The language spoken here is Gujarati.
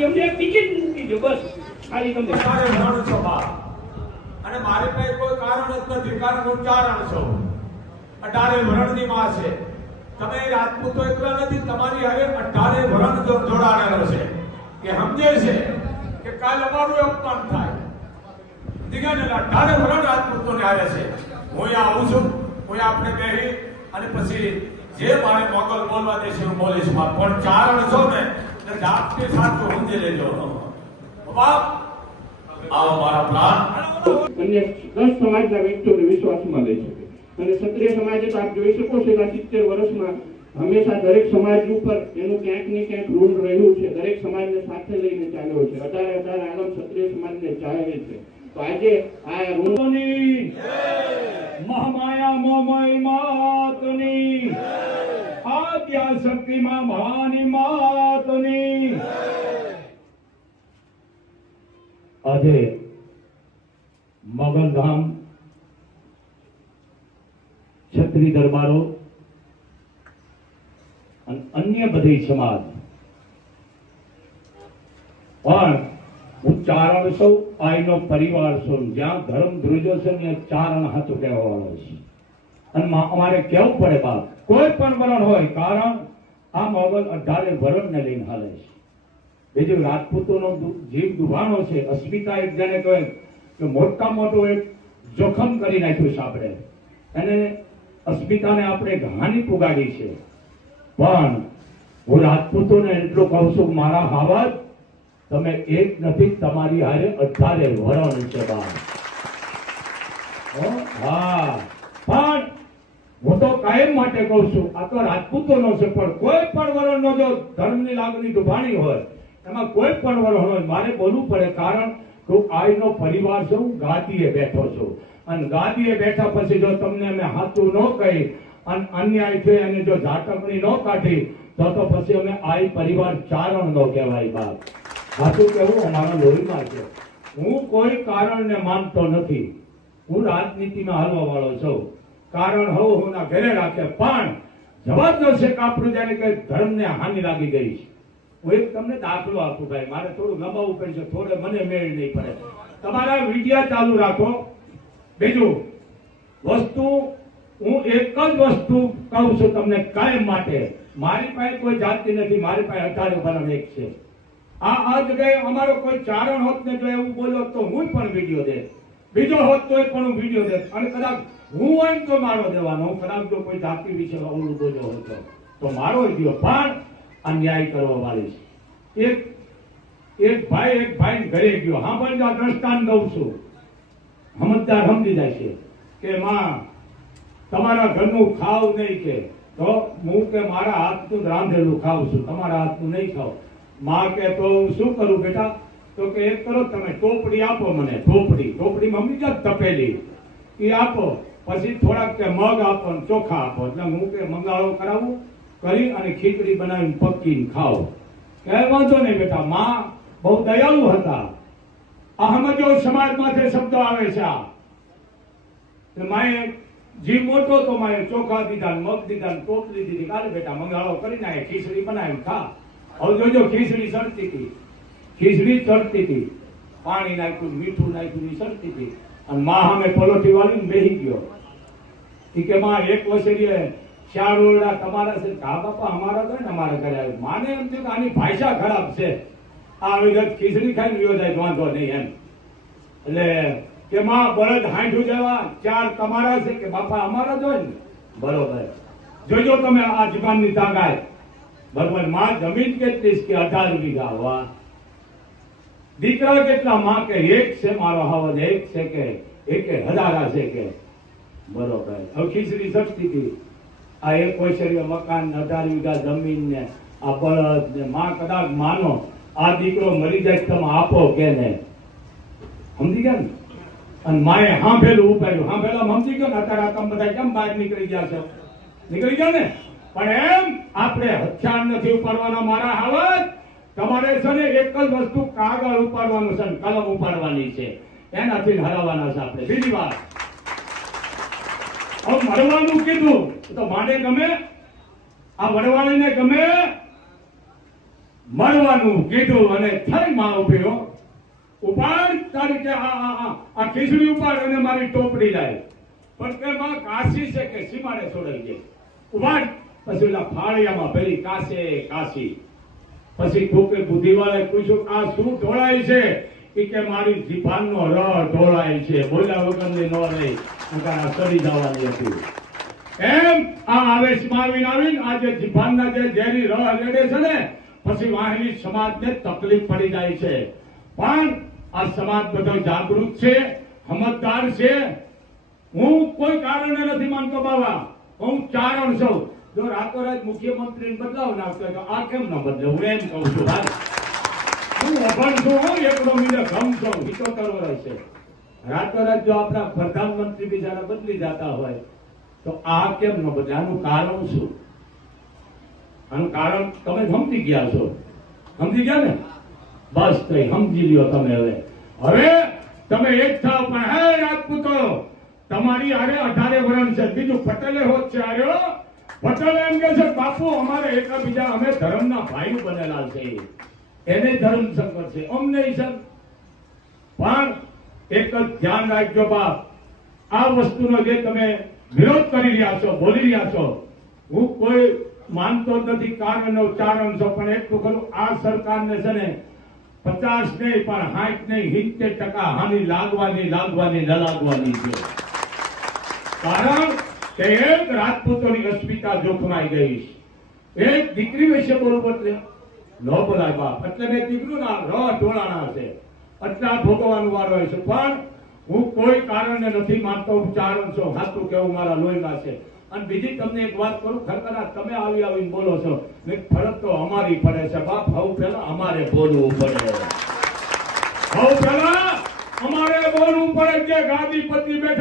ખાલી અમને ટિકિટ મૂકી દો, બસ. ખાલી તમને વરણ છો બા અને મારી પાસે કોઈ કારણ જ નથી, કારણ હું ચારણ છું અઢારે વરણની માં છે. તમે રાજપૂતો એકલા નથી, તમારી હવે અઢારે વરણ જોડાણેલો છે. કે સમજે છે કે કાલ અમારું અપમાન થાય. ને અઢારે વરણ રાજપૂતો ને હારે છે. હું આવું છું, હું આપણે કહી અને પછી જે મારે મોગલ બોલવા દેશે હું બોલીશ. પણ ચારણ છો ને એટલે જાતની સાચું સમજી લેજો. બાપ આવો મારા પ્લાન. અને દસ સમાજના વ્યક્તિઓને વિશ્વાસમાં લઈ શકે. અને ક્ષત્રિય સમાજે તો આપ જોઈ શકો છો એના સિત્તેર વર્ષમાં હંમેશા દરેક સમાજ ઉપર એનું ક્યાંક ને ક્યાંક રૂલ રહ્યું છે. દરેક સમાજને સાથે લઈને ચાલ્યો છે. અઢારે અઢાર આલમ ક્ષત્રિય સમાજને ચાહે છે. તો આજે આ રૂલોની મહામાયા મોમય માતની આદ્યા શક્તિમાં ભવાની માતની. આજે મગનધામ છત્રી દરબારો અને અન્ય બધી સમાજ. પણ હું ચારણ સૌ, આઈનો પરિવાર છું. જ્યાં ધર્મ ધ્રુજો છે ચારણ હતું કહેવા છે. અને અમારે કેવું પડે બાપ કોઈ પણ વરણ હોય, કારણ આ મોગલ અઢારે વરણને લઈને હાલે છે. બીજું રાજપૂતોનો નો જીવ દુભાણો છે. અસ્મિતા એક જેને કહે કે મોટા મોટું એક જોખમ કરી નાખ્યું છે આપણે. અને અસ્મિતાને આપણે હાની પુગાડી છે. પણ હું રાજપૂતોને એટલું કહું છું, મારા હાવત તમે એક નથી, તમારી હારે અઢારે વરણ છે બાપ. હો? હા તો કાયમ માટે કહું છું, આ તો રાજપૂતોનો છે, પણ કોઈ પણ વરણનો જો ધર્મની લાગણી દુભાણી હોય, એમાં કોઈ પણ વર્ણ હોય, મારે બોલવું પડે, કારણ કે હું આઈનો પરિવાર છું, હું ગાદીએ બેઠો છું. અને ગાદીએ બેઠા પછી જો તમને અમે હાથું ન કહી અને અન્યાય છે અને જો ઝાટકણી ન કાઢી, તો તો પછી અમે આઈ પરિવાર ચારણ નો કહેવાય બાપ. હાથું કેવું અમારા લોહીમાં છે. હું કોઈ કારણને માનતો નથી. હું રાજનીતિમાં હાલવા વાળો છું. કારણ હવ હોના ઘરે રાખે, પણ જવાબ છે કે જાણે કે ધર્મને હાનિ લાગી ગઈ છે. હું એક તમને દાખલો આપું ભાઈ, મારે થોડું લંબાવવું પડશે થોડે મને મેળ નહીં પડે. તમારા વિડિયા ચાલુ રાખો. બીજું, વસ્તુ, હું એક જ વસ્તુ કહું છું તમને કાયમ માટે. મારી પાસે કોઈ જાતિ નથી, મારી પાસે અઢાર વરણ એક છે. આ આ જગ્યાએ અમારો કોઈ ચારણ હોત ને જો એવું બોલ્યો તો હું પણ વીડિયો દે. બીજો હોત તો પણ હું વીડિયો દે. અને કદાચ હું એમ તો મારો દેવાનો કદાચ જો કોઈ જાતિ વિશે અવળું બોલ્યો હતો. તો મારો ગયો, પણ અન્યાય કરવા વાળી છે. એક એક ભાઈ એક ભાઈ ઘરે ગયો. હા, પણ આ દ્રષ્ટાંત દઉં છું. સમજદાર સમજી જાય છે કે માં, તમારા ઘરનું ખાવ નહીં કે. તો હું કે મારા હાથનું રાંધેલું ખાઉં છું. તમારા હાથનું નહીં ખાવ. માં કે તો હું શું કરું બેટા? તો કે એક કરો તમે ટોપડી આપો મને. ટોપડી. ટોપડી મમ્મી જ તપેલી. એ આપો. પછી થોડાક કે મગ આપો ચોખા આપો. એટલે હું કે મંગાળો કરાવું, કરી અને ખીચડી બનાવીને પકીને ખાઓ. કે વાંધો નહીં બેટા, માં બહુ દયાળુ હતા. અહમદો સમાજમાંથી શબ્દ આવે છે આ. માએ જીવ મોટો તો માએ ચોખા દીધા મગ દીધા ટોપલી દીધી. કાલે બેટા મંગાળો કરીને નાખે ખીચડી બનાવી, ખા. હવે જોજો, ખીચડી સડતી હતી. ખીચડી ચડતી હતી. પાણી નાખ્યું મીઠું નાખ્યું સડતી હતી. અને મા સામે પલોઠી વાળીને બેહી ગયો. કે માં, એક વસરીએ ચાર તમારા છે. હા, બાપા, અમારા તો ને અમારા ઘરે આવ્યું માને એમ થયું કે આની ભાષા ખરાબ છે. આ વિગત ખીચડી ખાઈને વિયો જાય, વાંધો નહીં એમ. એટલે કે માં, બળદ હાંઠું જવા ચાર તમારા છે કે બાપા અમારા જ હોય ને? બરોબર. જોજો તમે આ જુગાનની તાકાત. બરોબરમાં, જમીન કેટલી કે અઢાર વીઘા વાહ દીકરા કેટલા માં કે એક છે? મારો હાવજ એક છે કે, એક હજારા છે કે. બરોબર. હવે ખીચડી સસ્તી આ એક પૈસા મકાન અઢાર વીઘા જમીન ને આ બળદમાં કદાચ માનો, આ દીકરો મરી જાય તમે આપો કે નહીં? સમજી ગયા ને? અને માએ હાંભેલું ઉપાડ્યું. હાંભેલા સમજી ગયો ને, અત્યારે તમે બધા કેમ બહાર નીકળી ગયા છો? નીકળી ગયા ને? પણ એમ આપણે હથિયાર નથી ઉપાડવાના મારા હાલત. તમારે છે ને એક જ વસ્તુ કાગળ ઉપાડવાનું છે કલમ ઉપાડવાની છે. એનાથી હરાવવાના છે આપણે. બીજી વાત. હવે મરવાનું કીધું, તો માને ગમે, આ વડવાળીને ગમે મળવાનું કીધું અને થઈ માં ઉભ્યો ઉપાડ, તારી આ ખીચડી ઉપાડ અને મારી ટોપડી લાવી પણ કે માં કાશી છે કે સીમાડે છોડાઈ ગયો ઉપાડ. પછી ઓલા ફાળિયામાં પેલી કાશે કાશી. પછી કોકે બુદ્ધિવાળાએ પૂછ્યું, આ શું ઢોળાય છે? કે મારી જીભાનનો ર ઢોળાય છે. બોલ્યા વગરની ન રહી. નકર આ સડી જવાની હતી એમ આ આવેશમાં આવીને આવીને આજે જીભાનના જે ઝેરી ર રેડે છે ને, પછી વાહિની સમાજને તકલીફ પડી જાય છે. પણ આ સમાજ બધો જાગૃત છે સમજદાર છે. હું કોઈ કારણે નથી માનતો બાબા હું ચારણ છું. જો રાતોરાત મુખ્યમંત્રી બદલાવ નાખતો તો આ કેમ ન બદલે? હું એમ કહું છું સમજી ગયા ને? બસ તો સમજી લ્યો તમે હવે. હવે તમે એક થાવ પણ, હે રાજપૂતો, તમારી આરે અઢારે વરણ છે. બીજું પટેલે હોત છે આર્યો. પટેલ એમ કે છે, બાપુ, અમારે એકબીજા, અમે ધર્મના ભાઈ બનેલા છે એને ધર્મ સંકટ છે. અમને સર. પણ એક જ ધ્યાન રાખજો બાપ. આ વસ્તુનો જે તમે વિરોધ કરી રહ્યા છો, બોલી રહ્યા છો, હું કોઈ માનતો નથી, કારણ ઉચ્ચારણ છો પણ એટલું ખરું, આ સરકારને છે ને પચાસ નહીં, પણ સાઠ નહીં, સિત્તેર ટકા હાનિ લાગવાની લાગવાની, ન લાગવાની છે. કારણ કે એક રાજપૂતોની અસ્મિતા જોખમાઈ ગઈ એક દીકરી વિશે બોલવું એટલે ન બોલાય એટલે મેં કીધું ના ર ઢોળાણા છે. એટલા ભોગવવાનું વારો છે. પણ હું કોઈ કારણને નથી માનતો. હું ચારણ છું સાચું કેવું મારા લોહીમાં છે. અને બીજી તમને એક વાત કરું, ખરેખર, તમે આવી આવીને બોલો છો. ને ફરક તો અમારી પડે છે. બાપ, હવે પેલા અમારે બોલવું પડે. હવે પેલા અમારે બોલવું પડે કે ગાદી પતિ બેઠા